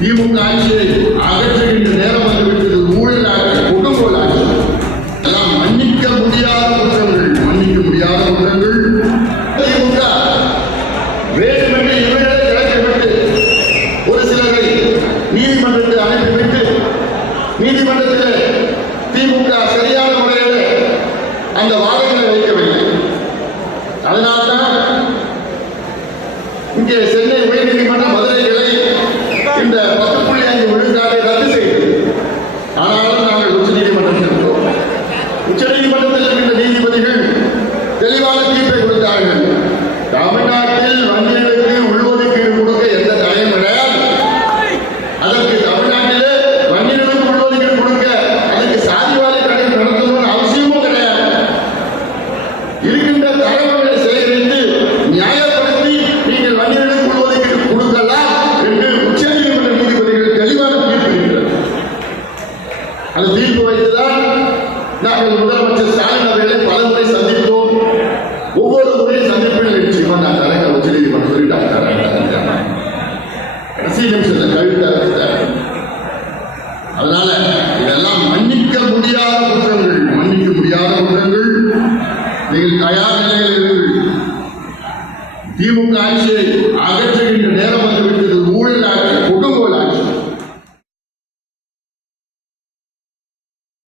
திமுக ஆட்சியை அகற்றுகின்ற நேரம் வந்துவிட்டது. ஊழல் ஆட்சி, கொடுங்கோல் ஆட்சி, எல்லாம் மன்னிக்க முடியாத குற்றங்கள், மன்னிக்க முடியாத குற்றங்கள். திமுக வேண்டுமென்று இவர்களை இழக்கப்பட்டு ஒரு சிலரை நீதிமன்றத்தை அனுப்பிவிட்டு நீதிமன்றத்தில் திமுக சரியான முறையில் அந்த வாதங்களை வைக்கவில்லை. அதனால்தான் இங்கே சென்னை உயர்நீதிமன்ற மதுரை கிளை இந்த 10.5 விழுக்காட்டை ரத்து செய்தது. ஆனாலும் நாங்கள் உச்சநீதிமன்றம் சென்றோம். உச்சநீதிமன்றத்தில் இருக்கின்ற நீதிபதிகள் தெளிவான தீர்ப்பை கொடுத்தார்கள். தமிழ்நாட்டில் வங்கிகளுக்கு உள்ஒதுக்கீடு கொடுக்க எந்த தடையும் கிடையாது. அதற்கு தமிழ்நாட்டிலே வங்கிகளுக்கு உள்ஒதுக்கீடு கொடுக்க அதற்கு சாதிவாரி கடன் நடத்தணும்னு அவசியமும் கிடையாது. இருக்கின்ற தகவல்களை சேகரித்து நியாயப்படுத்தி நீங்கள் வங்கிகளுக்கு உள்ஒதுக்கீடு கொடுக்கலாம் என்று உச்சநீதிமன்ற நீதிபதிகள் தெளிவான தீர்ப்பு. அந்த தீர்ப்பு வைத்துதான் நாங்கள் முதலமைச்சர் ஸ்டாலின் அவர்களை பல முறை சந்தித்தோம். ஒவ்வொரு முறையும் சந்திப்பில் நிச்சயமா நான் தலைவர் உச்சநீதிமன்றம் சொல்லிட்டாங்க. கடைசி நிமிஷத்தில் கழுத்தார். அதனால இதெல்லாம் மன்னிக்க முடியாத குற்றங்கள், மன்னிக்க முடியாத குற்றங்கள். நீங்கள் தயார் நிலையில் இருக்கிறீர்கள். திமுக ஆட்சியை அகற்றுகின்ற நேரம் வந்துவிட்டது. ஊழல் ஆட்சி, கொடுங்கோல்